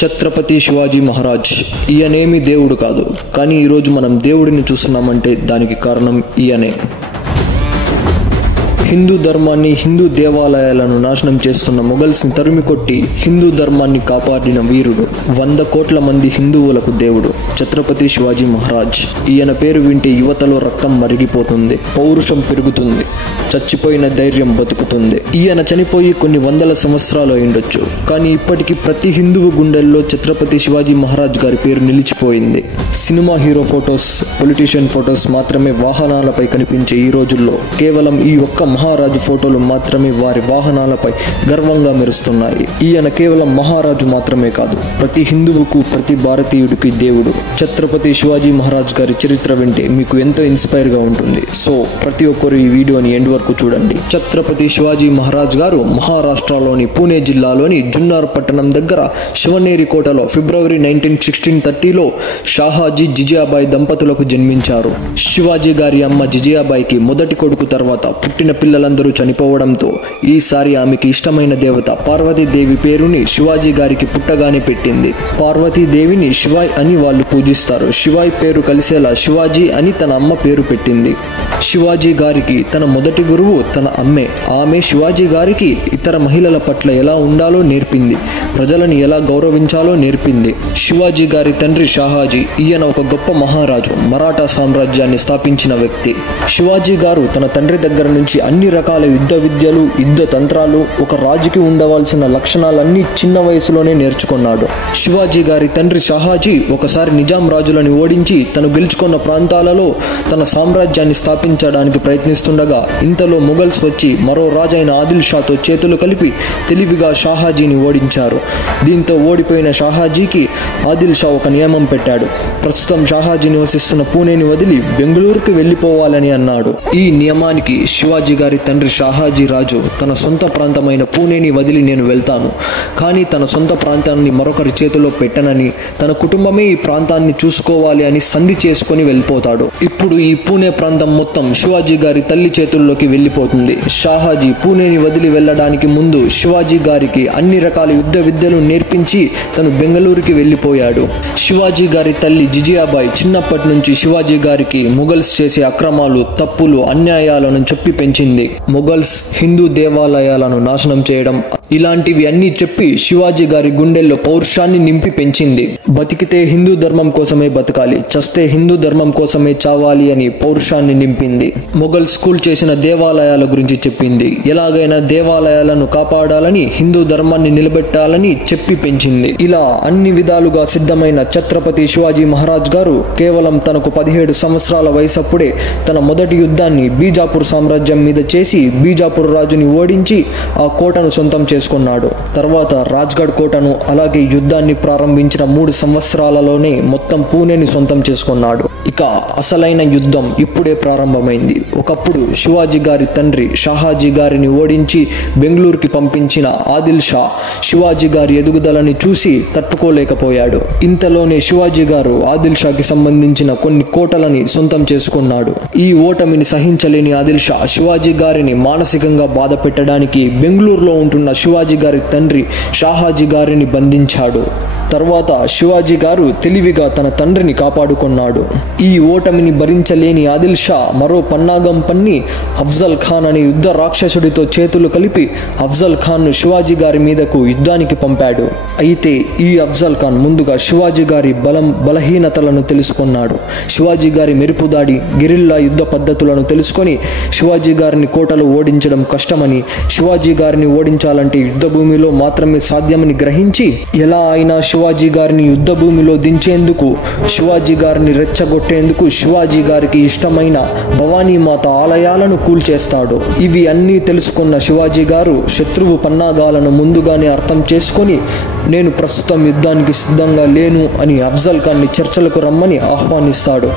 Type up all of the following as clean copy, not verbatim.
ఛత్రపతి శివాజీ మహారాజ్ ఈయనేమి దేవుడు కాదు, కానీ ఈరోజు మనం దేవుడిని చూస్తున్నామంటే దానికి కారణం ఈయనే. హిందూ ధర్మాన్ని, హిందూ దేవాలయాలను నాశనం చేస్తున్న మొఘల్స్ని తరిమికొట్టి హిందూ ధర్మాన్ని కాపాడిన వీరుడు, 100 కోట్ల మంది హిందువులకు దేవుడు ఛత్రపతి శివాజీ మహారాజ్. ఈయన పేరు వింటే యువతలో రక్తం మరిగిపోతుంది, పౌరుషం పెరుగుతుంది, చచ్చిపోయిన ధైర్యం బతుకుతుంది. ఈయన చనిపోయి కొన్ని వందల సంవత్సరాలు అయిండొచ్చు, కానీ ఇప్పటికీ ప్రతి హిందువు గుండెల్లో ఛత్రపతి శివాజీ మహారాజ్ గారి పేరు నిలిచిపోయింది. Cinema hero photos, politician photos మాత్రమే వాహనాలపై కనిపించే ఈ రోజుల్లో కేవలం ఈ ఒక్క మహారాజు ఫోటోలు మాత్రమే వారి వాహనాలపై గర్వంగా మెరుస్తున్నాయి. ఈయన కేవలం మహారాజు మాత్రమే కాదు, ప్రతి హిందువుకు, ప్రతి భారతీయుడికి దేవుడు. ఛత్రపతి శివాజీ మహారాజ్ గారి చరిత్ర వింటే మీకు ఎంతో ఇన్స్పైర్ గా ఉంటుంది. సో ప్రతి ఒక్కరు ఈ వీడియోని ఎండ్ వరకు చూడండి. ఛత్రపతి శివాజీ మహారాజ్ గారు మహారాష్ట్రలోని పూణే జిల్లాలోని జున్నార్ పట్టణం దగ్గర శివనేరి కోటలో ఫిబ్రవరి 1630లో షాహాజీ జిజియాబాయి దంపతులకు జన్మించారు. శివాజీ గారి అమ్మ జిజియాబాయికి మొదటి కొడుకు తర్వాత పుట్టిన పిల్లలందరూ చనిపోవడంతో ఈసారి ఆమెకి ఇష్టమైన దేవత పార్వతీదేవి పేరుని శివాజీ గారికి పుట్టగానే పెట్టింది. పార్వతీదేవిని శివాయ్ అని వాళ్ళు పూజిస్తారు. శివాయ్ పేరు కలిసేలా శివాజీ అని తన అమ్మ పేరు పెట్టింది. శివాజీ గారికి తన మొదటి గురువు తన అమ్మే. ఆమె శివాజీ గారికి ఇతర మహిళల పట్ల ఎలా ఉండాలో నేర్పింది, ప్రజలను ఎలా గౌరవించాలో నేర్పింది. శివాజీ గారి తండ్రి షాహాజీ, ఈయన ఒక గొప్ప మహారాజు, మరాఠా సామ్రాజ్యాన్ని స్థాపించిన వ్యక్తి. శివాజీ గారు తన తండ్రి దగ్గర నుంచి అన్ని రకాల యుద్ధ విద్యలు, యుద్ధ తంత్రాలు, ఒక రాజుకి ఉండవలసిన లక్షణాలన్నీ చిన్న వయసులోనే నేర్చుకున్నాడు. శివాజీ గారి తండ్రి షాహాజీ ఒకసారి నిజాం రాజులను ఓడించి తను గెలుచుకున్న ప్రాంతాలలో తన సామ్రాజ్యాన్ని స్థాపించడానికి ప్రయత్నిస్తుండగా ఇంతలో మొఘల్స్ వచ్చి మరో రాజైన ఆదిల్ షాతో చేతులు కలిపి తెలివిగా షాహాజీని ఓడించారు. దీంతో ఓడిపోయిన షాహాజీకి ఆదిల్ షా ఒక నియమం పెట్టాడు. ప్రస్తుతం షాహాజీ నివసిస్తున్న పూణేని వదిలి బెంగళూరుకి వెళ్ళిపోవాలని అన్నాడు. ఈ నియమానికి శివాజీ గారి తండ్రి షాహాజీ రాజు తన సొంత ప్రాంతమైన పూణేని వదిలి నేను వెళ్తాను, కానీ తన సొంత ప్రాంతాన్ని మరొకరి చేతిలో పెట్టనని, తన కుటుంబమే ఈ ప్రాంతాన్ని చూసుకోవాలి అని సంధి చేసుకుని వెళ్ళిపోతాడు. ఇప్పుడు ఈ పూణే ప్రాంతం మొత్తం శివాజీ గారి తల్లి చేతుల్లోకి వెళ్ళిపోతుంది. షాహాజీ పూణేని వదిలి వెళ్ళడానికి ముందు శివాజీ గారికి అన్ని రకాల యుద్ధ విద్యలు నేర్పించి తను బెంగళూరుకి వెళ్ళిపోయాడు. శివాజీ గారి తల్లి జిజియాబాయి చిన్నప్పటి నుంచి శివాజీ గారికి మొఘల్స్ చేసే అక్రమాలు, తప్పులు, అన్యాయాలను చెప్పి పెంచింది. మొఘల్స్ హిందూ దేవాలయాలను నాశనం చేయడం, ఇలాంటివి అన్నీ చెప్పి శివాజీ గారి గుండెల్లో పౌరుషాన్ని నింపి పెంచింది. బతికితే హిందూ ధర్మం కోసమే బతకాలి, చస్తే హిందూ ధర్మం కోసమే చావాలి అని పౌరుషాన్ని నింపింది. మొఘల్ స్కూల్ చేసిన దేవాలయాల గురించి చెప్పింది. ఎలాగైనా దేవాలయాలను కాపాడాలని, హిందూ ధర్మాన్ని నిలబెట్టాలని చెప్పి పెంచింది. ఇలా అన్ని విధాలుగా సిద్ధమైన ఛత్రపతి శివాజీ మహారాజ్ గారు కేవలం తనకు 17 సంవత్సరాల వయసప్పుడే తన మొదటి యుద్ధాన్ని బీజాపూర్ సామ్రాజ్యం మీద చేసి బీజాపూర్ రాజుని ఓడించి ఆ కోటను సొంతం చేసుకున్నాడు. తర్వాత రాజ్గఢ్ కోటను, అలాగే యుద్ధాన్ని ప్రారంభించిన 3 సంవత్సరాలలోనే మొత్తం పూణేని సొంతం చేసుకున్నాడు. ఇక అసలైన యుద్ధం ఇప్పుడే ప్రారంభమైంది. ఒకప్పుడు శివాజీ గారి తండ్రి షాహాజీ గారిని ఓడించి బెంగళూరుకి పంపించిన ఆదిల్ షా శివాజీ గారి ఎదుగుదలని చూసి తట్టుకోలేకపోయాడు. ఇంతలోనే శివాజీ గారు ఆదిల్ షాకి సంబంధించిన కొన్ని కోటలని సొంతం చేసుకున్నాడు. ఈ ఓటమిని సహించలేని ఆదిల్ షా శివాజీ గారిని మానసికంగా బాధ పెట్టడానికి బెంగళూరులో ఉంటున్న శివాజీ గారి తండ్రి షాహాజీ గారిని బంధించాడు. తర్వాత శివాజీ గారు తెలివిగా తన తండ్రిని కాపాడుకున్నాడు. ఈ ఓటమిని భరించలేని ఆదిల్ షా మరో పన్నాగం పన్ని అఫ్జల్ ఖాన్ అనే యుద్ధ రాక్షసుడితో చేతులు కలిపి అఫ్జల్ ఖాన్ ను శివాజీ గారి మీదకు యుద్ధానికి పంపాడు. అయితే ఈ అఫ్జల్ ఖాన్ ముందుగా శివాజీ గారి బలహీనతలను తెలుసుకున్నాడు. శివాజీ గారి మెరుపుదాడి, గెరిల్లా యుద్ధ పద్ధతులను తెలుసుకొని శివాజీ గారిని కోటలో ఓడించడం కష్టమని, శివాజీ గారిని ఓడించాలంటే యుద్ధ భూమిలో మాత్రమే సాధ్యమని గ్రహించి ఎలా అయినా శివాజీ గారిని యుద్ధ భూమిలో దించేందుకు, శివాజీ గారిని రెచ్చగొట్టేందుకు శివాజీ గారికి ఇష్టమైన భవానీమాత ఆలయాలను కూల్చేస్తాడు. ఇవి అన్నీ తెలుసుకున్న శివాజీ గారు శత్రువు పన్నాగాలను ముందుగానే అర్థం చేసుకొని నేను ప్రస్తుతం యుద్ధానికి సిద్ధంగా లేను అని అఫ్జల్ ఖాన్ని చర్చలకు రమ్మని ఆహ్వానిస్తాడు.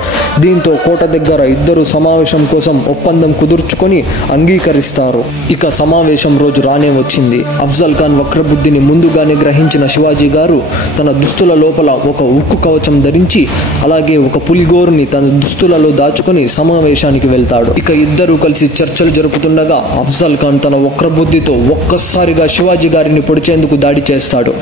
దీంతో కోట దగ్గర ఇద్దరు సమావేశం కోసం ఒప్పందం కుదుర్చుకొని అంగీకరిస్తారు. ఇక సమావేశం రోజు రానే వచ్చింది. అఫ్జల్ ఖాన్ వక్రబుద్ధిని ముందుగానే గ్రహించిన శివాజీ గారు తన దుస్తుల లోపల ఒక ఉక్కు కవచం ధరించి అలాగే ఒక పులిగోరుని తన దుస్తులలో దాచుకొని సమావేశానికి వెళ్తాడు. ఇక ఇద్దరూ కలిసి చర్చలు జరుపుతుండగా అఫ్జల్ ఖాన్ తన వక్రబుద్ధితో ఒక్కసారిగా శివాజీ గారిని పొడిచేందుకు దాడి చేస్తాడు.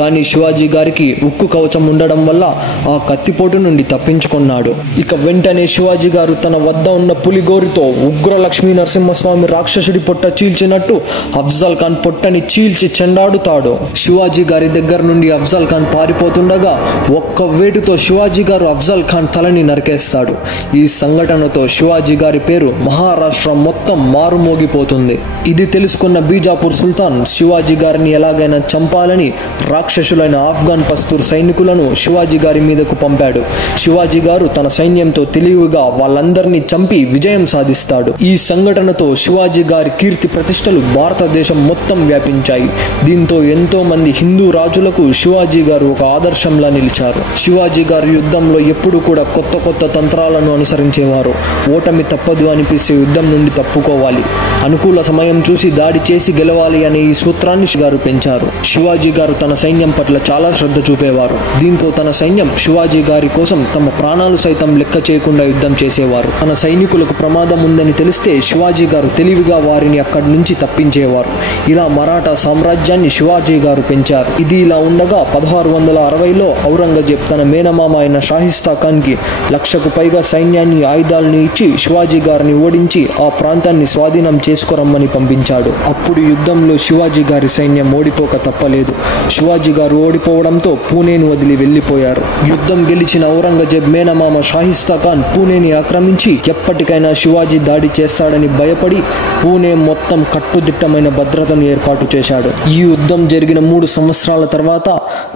కానీ శివాజీ గారికి ఉక్కు కవచం ఉండడం వల్ల ఆ కత్తిపోటు నుండి తప్పించుకున్నాడు. ఇక వెంటనే శివాజీ గారు తన వద్ద ఉన్న పులిగోరుతో ఉగ్ర లక్ష్మీ నరసింహస్వామి రాక్షసుడి పొట్ట చీల్చినట్టు అఫ్జల్ ఖాన్ పొట్టని చీల్చి చెండాడుతాడు. శివాజీ గారి దగ్గర నుండి అఫ్జల్ ఖాన్ పారిపోతుండగా ఒక్క వేటుతో శివాజీ గారు అఫ్జల్ ఖాన్ తలని నరికేస్తాడు. ఈ సంఘటనతో శివాజీ గారి పేరు మహారాష్ట్ర మొత్తం మారుమోగిపోతుంది. ఇది తెలుసుకున్న బీజాపూర్ సుల్తాన్ శివాజీ గారిని ఎలాగైనా చంపాలని రాక్షసులైన ఆఫ్ఘన్ పస్తూర్ సైనికులను శివాజీ గారి మీదకు పంపాడు. శివాజీ గారు తన సైన్యంతో తెలివిగా వాళ్ళందరినీ చంపి విజయం సాధిస్తాడు. ఈ సంఘటనతో శివాజీ గారి కీర్తి ప్రతిష్టలు భారతదేశం మొత్తం వ్యాపించాయి. దీంతో ఎంతో మంది హిందూ రాజులకు శివాజీ గారు ఒక ఆదర్శంలా నిలిచారు. శివాజీ గారు యుద్ధంలో ఎప్పుడు కూడా కొత్త కొత్త తంత్రాలను అనుసరించేవారు. ఓటమి తప్పదు అనిపిస్తే యుద్ధం నుండి తప్పుకోవాలి, అనుకూల సమయం చూసి దాడి చేసి గెలవాలి అనే ఈ సూత్రాన్ని గారు పెంచారు. శివాజీ గారు తన సైన్యం పట్ల చాలా శ్రద్ధ చూపేవారు. దీంతో తన సైన్యం శివాజీ గారి కోసం తమ ప్రాణాలు సైతం లెక్క చేయకుండా యుద్ధం చేసేవారు. తన సైనికులకు ప్రమాదం ఉందని తెలిస్తే శివాజీ గారు తెలివిగా వారిని అక్కడి నుంచి తప్పించేవారు. ఇలా మరాఠా సామ్రాజ్యాన్ని శివాజీ గారు పెంచారు. ఇది ఇలా ఉండగా 1660లో ఔరంగజేబ్ తన మేనమామ అయిన షాహిస్తా ఖాన్ కి 1,00,000కు పైగా సైన్యాన్ని ఆయుధాలను ఇచ్చి శివాజీ గారిని ఓడించి ఆ ప్రాంతాన్ని స్వాధీనం చేసుకురమ్మని పంపించాడు. అప్పుడు యుద్ధంలో శివాజీ గారి సైన్యం ఓడిపోక తప్పలేదు. శివాజీ గారు ఓడిపోవడంతో పూణేను వదిలి వెళ్లిపోయారు. యుద్ధం గెలిచిన ఔరంగజేబ్ మేనమామ షాహిస్తా ఖాన్ పూణేని ఆక్రమించి ఎప్పటికైనా శివాజీ దాడి చేస్తాడని భయపడి పూణే మొత్తం కట్టుదిట్టమైన భద్రతను ఏర్పాటు చేశాడు. ఈ యుద్ధం జరిగిన 3 సంవత్సరాల తర్వాత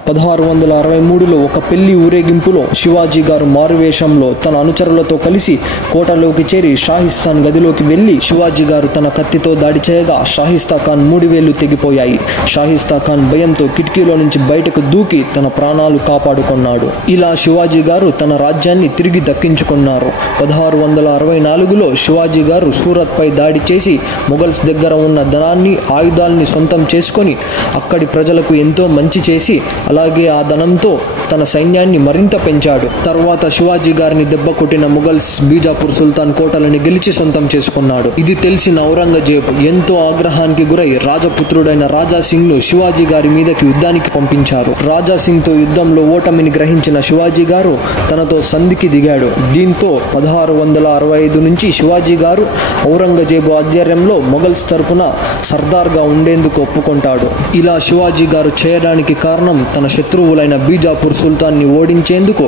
1663లో ఒక పెళ్లి ఊరేగింపులో శివాజీ గారు మారువేషంలో తన అనుచరులతో కలిసి కోటలోకి చేరి షాహిస్తాన్ గదిలోకి వెళ్లి శివాజీ గారు తన కత్తితో దాడి చేయగా షాహిస్తా ఖాన్ 3 వేళ్లు తెగిపోయాయి. షాహిస్తా ఖాన్ భయంతో కిటికీలో నుంచి బయటకు దూకి తన ప్రాణాలు కాపాడుకున్నాడు. ఇలా శివాజీ గారు తన రాజ్యాన్ని తిరిగి దక్కించుకున్నారు. 1664లో శివాజీ గారు సూరత్ పై దాడి చేసి మొఘల్స్ దగ్గర ఉన్న ధనాన్ని ఆయుధాలని సొంతం చేసుకొని అక్కడి ప్రజలకు ఎంతో మంచి చేసి అలాగే ఆ ధనంతో తన సైన్యాన్ని మరింత పెంచాడు. తర్వాత శివాజీ గారిని దెబ్బ కొట్టిన మొఘల్స్ బీజాపూర్ సుల్తాన్ కోటలని గెలిచి సొంతం చేసుకున్నాడు. ఇది తెలిసిన ఔరంగజేబ్ ఎంతో ఆగ్రహానికి గురై రాజపుత్రుడైన రాజాసింగ్ ను శివాజీ గారి మీదకి యుద్ధానికి పంపించారు. రాజాసింగ్ తో యుద్ధంలో ఓటమిని గ్రహించిన శివాజీ గారు తనతో సంధికి దిగాడు. దీంతో 1665 నుంచి శివాజీ గారు ఔరంగజేబు ఆధ్వర్యంలో మొఘల్స్ తరపున సర్దార్గా ఉండేందుకు ఒప్పుకుంటాడు. ఇలా శివాజీ గారు చేయడానికి కారణం తన శత్రువులైన బీజాపూర్ సుల్తాన్ని ఓడించేందుకు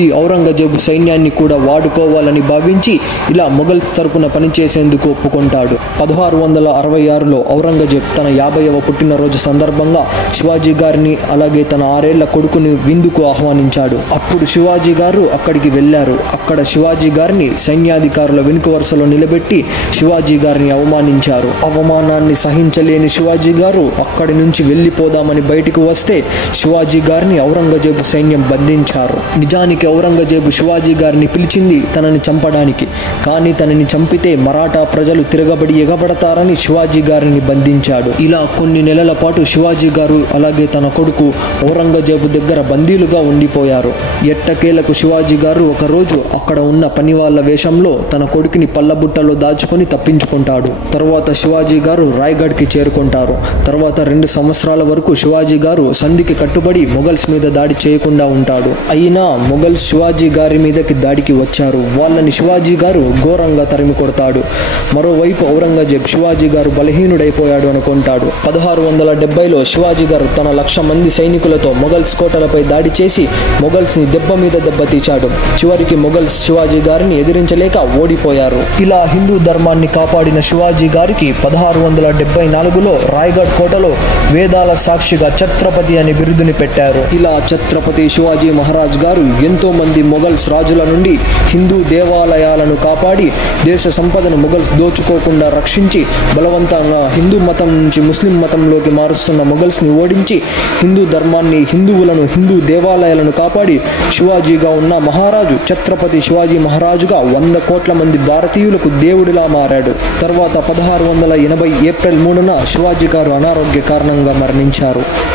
ఈ ఔరంగజేబు సైన్యాన్ని కూడా వాడుకోవాలని భావించి ఇలా మొఘల్స్ తరపున పనిచేసేందుకు ఒప్పుకుంటాడు. 1666లో ఔరంగజేబ్ తన 50వ పుట్టినరోజు సందర్భంగా శివాజీ గారిని అలాగే తన 6 ఏళ్ల కొడుకుని విందుకు ఆహ్వానించాడు. అప్పుడు శివాజీ గారు అక్కడికి వెళ్లారు. అక్కడ శివాజీ గారిని సైన్యాధికారుల వెనుక వరుసలో నిలబెట్టి శివాజీ గారిని అవమానించారు. అవమానాన్ని సహించలేని శివాజీ గారు అక్కడి నుంచి వెళ్లిపోదామని బయటకు వస్తే శివాజీ గారిని ఔరంగజేబు సైన్యం బంధించారు. నిజానికి ఔరంగజేబు శివాజీ గారిని పిలిచింది తనని చంపడానికి. కానీ తనని చంపితే మరాఠా ప్రజలు తిరగబడి ఎగబడతారని శివాజీ గారిని బంధించాడు. ఇలా కొన్ని నెలల పాటు శివాజీ గారు అలాగే తన కొడుకు ఔరంగజేబు దగ్గర బందీలుగా ఉండిపోయారు. ఎట్టకేలకు శివాజీ గారు ఒకరోజు అక్కడ ఉన్న పనివాళ్ల వేషంలో తన కొడుకుని పల్లబుట్టలో దాచుకొని తప్పించుకుంటాడు. తర్వాత శివాజీ గారు రాయ్గఢ్కి చేరుకుంటారు. తర్వాత 2 సంవత్సరాల వరకు శివాజీ గారు సంధికి కట్టుబడి మొఘల్స్ మీద దాడి చేయకుండా ఉంటాడు. అయినా మొఘల్స్ శివాజీ గారి మీదకి దాడికి వచ్చారు. వాళ్ళని శివాజీ గారు ఘోరంగా తరిమి కొడతాడు. మరోవైపు ఔరంగజేబ్ శివాజీ గారు బలహీనుడైపోయాడు అనుకుంటాడు. 1670లో శివాజీ గారు తన 1,00,000 మంది సైనికులతో మొఘల్స్ కోటలపై దాడి చేసి మొఘల్స్ ని దెబ్బ మీద దెబ్బతీశాడు. చివరికి మొఘల్స్ శివాజీ గారిని ఎదిరించలేక ఓడిపోయారు. ఇలా హిందూ ధర్మాన్ని కాపాడిన శివాజీ గారికి 1674లో రాయ్గఢ్ కోటలో వేదాల సాక్షిగా ఛత్రపతి అనే బిరుదుని పెట్టారు. ఇలా ఛత్రపతి శివాజీ మహారాజ్ గారు ఎంతో మంది మొఘల్స్ రాజుల నుండి హిందూ దేవాలయాలను కాపాడి దేశ సంపదను మొఘల్స్ దోచుకోకుండా రక్షించి బలవంతంగా హిందూ మతం నుంచి ముస్లిం మతంలోకి మారుస్తున్న మొఘల్స్ ని ఓడించి హిందూ ధర్మాన్ని హిందువులను హిందూ దేవాలయాలను కాపాడి శివాజీగా ఉన్న మహారాజు ఛత్రపతి శివాజీ మహారాజుగా 100 కోట్ల మంది భారతీయులకు దేవుడిలా మారాడు. తర్వాత 1680 ఏప్రిల్ 3న శివాజీ గారు అనారోగ్య కారణంగా మరణించారు.